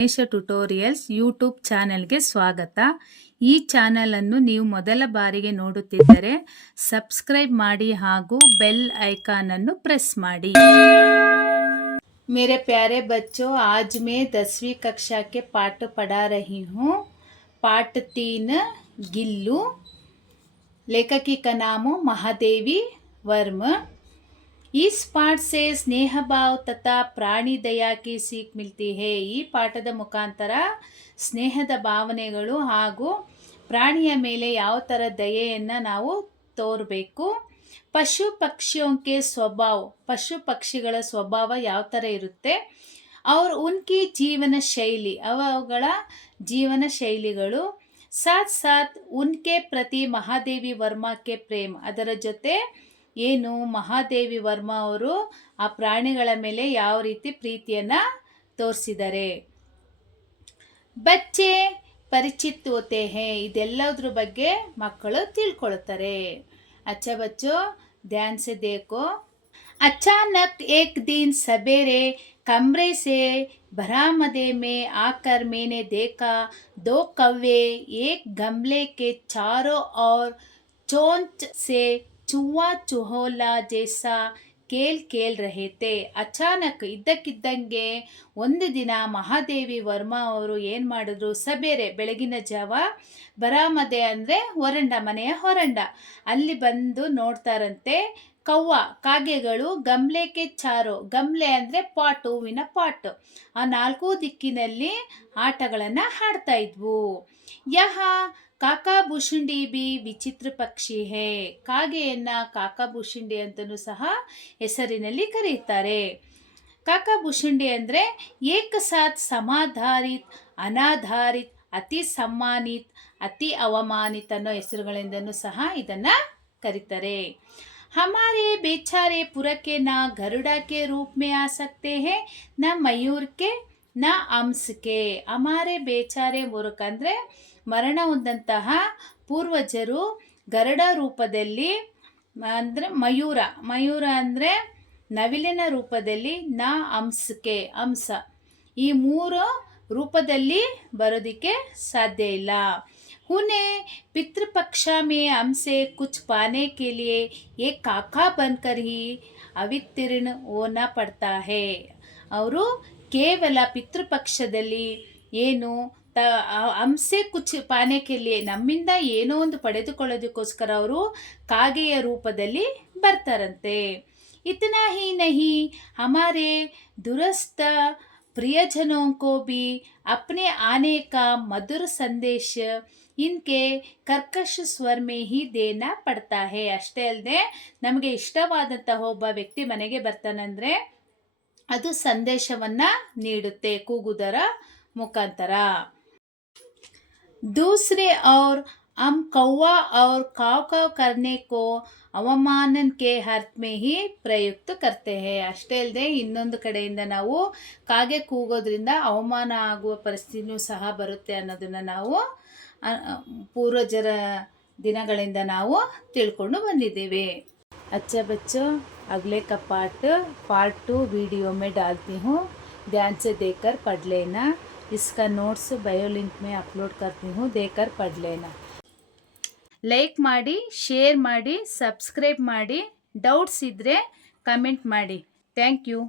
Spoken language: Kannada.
ಗಣೇಶ ಟ್ಯುಟೋರಿಯಲ್ಸ್ ಯೂಟ್ಯೂಬ್ ಚಾನೆಲ್ಗೆ ಸ್ವಾಗತ. ಈ ಚಾನೆಲ್ ಅನ್ನು ನೀವು ಮೊದಲ ಬಾರಿಗೆ ನೋಡುತ್ತಿದ್ದರೆ ಸಬ್ಸ್ಕ್ರೈಬ್ ಮಾಡಿ ಹಾಗೂ ಬೆಲ್ ಐಕಾನ್ ಅನ್ನು ಪ್ರೆಸ್ ಮಾಡಿ. मेरे प्यारे बच्चों, आज मैं 10वीं कक्षा के पाठ पढ़ा रही हूँ. पाठ 3 गिल्लू. लेखकी का नाम महादेवी वर्म. इस पाठ से स्नेह भाव तथा ಪ್ರಾಣಿ ದಯಾ की सीख मिलती है. ಈ ಪಾಠದ ಮುಖಾಂತರ ಸ್ನೇಹದ ಭಾವನೆಗಳು ಹಾಗೂ ಪ್ರಾಣಿಯ ಮೇಲೆ ಯಾವ ಥರ ದಯೆಯನ್ನು ನಾವು ತೋರಬೇಕು. ಪಶು ಪಕ್ಷಿಯೋಂಕೆ ಸ್ವಭಾವ, ಪಶು ಪಕ್ಷಿಗಳ ಸ್ವಭಾವ ಯಾವ ಥರ ಇರುತ್ತೆ, ಅವ್ರ ಉನ್ಕಿ ಜೀವನ ಶೈಲಿ, ಅವುಗಳ ಜೀವನ ಶೈಲಿಗಳು. ಸಾಥ್ ಸಾಥ್ ಉನ್ಕೆ ಪ್ರತಿ ಮಹಾದೇವಿ ವರ್ಮಾಕ್ಕೆ ಪ್ರೇಮ್, ಅದರ ಜೊತೆ ಏನು ಮಹಾದೇವಿ ವರ್ಮಾ ಅವರು ಆ ಪ್ರಾಣಿಗಳ ಮೇಲೆ ಯಾವ ರೀತಿ ಪ್ರೀತಿಯನ್ನು ತೋರಿಸಿದ್ದಾರೆ. ಬಚ್ಚೆ ಪರಿಚಿತ್ ಹೋತೆ ಹೇ, ಇದೆಲ್ಲದ್ರ ಬಗ್ಗೆ ಮಕ್ಕಳು ತಿಳ್ಕೊಳ್ತಾರೆ. अच्छा बच्चों, ध्यान से देखो. अचानक एक दिन सवेरे कमरे से बरामदे में आकर मैंने देखा 2 कौवे एक गमले के चारों ओर चोंच से चूहा चुहोला जैसा ಕೇಳ್ ರಹೆ ಥೆ. ಅಚಾನಕ್ ಇದ್ದಕ್ಕಿದ್ದಂಗೆ ಒಂದು ದಿನ ಮಹಾದೇವಿ ವರ್ಮಾ ಅವರು ಏನು ಮಾಡಿದ್ರು, ಸಬೇರೆ ಬೆಳಗಿನ ಜಾವ, ಬರಾಮದೆ ಅಂದರೆ ಹೊರಂಡ, ಮನೆಯ ಹೊರಂಡ, ಅಲ್ಲಿ ಬಂದು ನೋಡ್ತಾರಂತೆ ಕವ್ವ ಕಾಗೆಗಳು ಗಮ್ಲೆಗೆ ಚಾರೋ, ಗಮ್ಲೆ ಅಂದರೆ ಪಾಟ್, ಹೂವಿನ ಪಾಟ್, ಆ 4 ದಿಕ್ಕಿನಲ್ಲಿ ಆಟಗಳನ್ನು ಆಡ್ತಾ ಇದ್ವು. ಯಹ ಕಾಕಾ ಬುಷುಂಡಿ ಬಿ ವಿಚಿತ್ರ ಪಕ್ಷಿ ಹೇ, ಕಾಗೆಯನ್ನು ಕಾಕಾ ಬುಷುಂಡಿ ಅಂತಲೂ ಸಹ ಹೆಸರಿನಲ್ಲಿ ಕರೆಯುತ್ತಾರೆ. ಕಾಕಾ ಬುಷುಂಡಿ ಅಂದರೆ ಏಕಸಾತ್ ಸಮಾಧಾರಿತ್, ಅನಾಧಾರಿತ್, ಅತಿ ಸಮ್ಮಾನಿತ್, ಅತಿ ಅವಮಾನಿತ್ ಅನ್ನೋ ಹೆಸರುಗಳಿಂದನೂ ಸಹ ಇದನ್ನು ಕರೀತಾರೆ. हमारे बेचारे पुरा के ना गरुड़ा के रूप में आ सकते हैं, न मयूर के न हंस के. हमारे ಬೇಚಾರೆ ಮೂರ್ಖ ಅಂದರೆ ಮರಣ ಹೊಂದಂತಹ ಪೂರ್ವಜರು ಗರುಡ ರೂಪದಲ್ಲಿ, ಅಂದರೆ ಮಯೂರ ಅಂದರೆ ನವಿಲಿನ ರೂಪದಲ್ಲಿ, ನ ಹಂಸಕ್ಕೆ ಹಂಸ, ಈ 3 ರೂಪದಲ್ಲಿ ಬರೋದಕ್ಕೆ ಸಾಧ್ಯ ಇಲ್ಲ. उन्हें पितृपक्षा में हमसे कुछ पाने के लिए एक काका बनकर ही अवतीर्ण होना पड़ता है. ಅವರು ಕೇವಲ ಪಿತೃಪಕ್ಷದಲ್ಲಿ ಏನು ಹಂಸೆ ಕುಚ್ ಪಾನೆ ಕೆಲಿಯೇ, ನಮ್ಮಿಂದ ಏನೋ ಒಂದು ಪಡೆದುಕೊಳ್ಳೋದಕ್ಕೋಸ್ಕರ ಅವರು ಕಾಗೆಯ ರೂಪದಲ್ಲಿ ಬರ್ತಾರಂತೆ. ಇತನಾ ಹಿ ನಹಿ ಹಮಾರೆ ದುರಸ್ಥ प्रियजनों को भी अपने आने का मधुर संदेश इनके कर्कश स्वर में ही देना पड़ता है. ಅಷ್ಟೇ ಅಲ್ಲದೆ ನಮಗೆ ಇಷ್ಟವಾದಂತಹ ಒಬ್ಬ ವ್ಯಕ್ತಿ ಮನೆಗೆ ಬರ್ತಾನಂದರೆ ಅದು ಸಂದೇಶವನ್ನು ನೀಡುತ್ತೆ ಕೂಗುವುದರ ಮುಖಾಂತರ. दूसरे और हम कौवा और काव काव करने को ಅವಮಾನನ ಕೆ ಅರ್ಥ ಮೇ ಹಿ ಪ್ರಯುಕ್ತ ಕರ್ತೆ ಹೇ. ಅಷ್ಟೇ ಅಲ್ಲದೆ ಇನ್ನೊಂದು ಕಡೆಯಿಂದ ನಾವು ಕಾಗೆ ಕೂಗೋದ್ರಿಂದ ಅವಮಾನ ಆಗುವ ಪರಿಸ್ಥಿತಿಯೂ ಸಹ ಬರುತ್ತೆ ಅನ್ನೋದನ್ನು ನಾವು ಪೂರ್ವಜರ ದಿನಗಳಿಂದ ನಾವು ತಿಳ್ಕೊಂಡು ಬಂದಿದ್ದೇವೆ. अच्छा बच्चों, अगले का पार्ट 2 वीडियो में डालती हूँ, ध्यान से देखकर पढ़ लेना. इसका नोट्स बायो लिंक में अपलोड करती हूँ, देखकर पढ़ लेना. ಲೈಕ್ ಮಾಡಿ, ಶೇರ್ ಮಾಡಿ, ಸಬ್ಸ್ಕ್ರೈಬ್ ಮಾಡಿ. ಡೌಟ್ಸ್ ಇದ್ದರೆ ಕಮೆಂಟ್ ಮಾಡಿ. Thank you.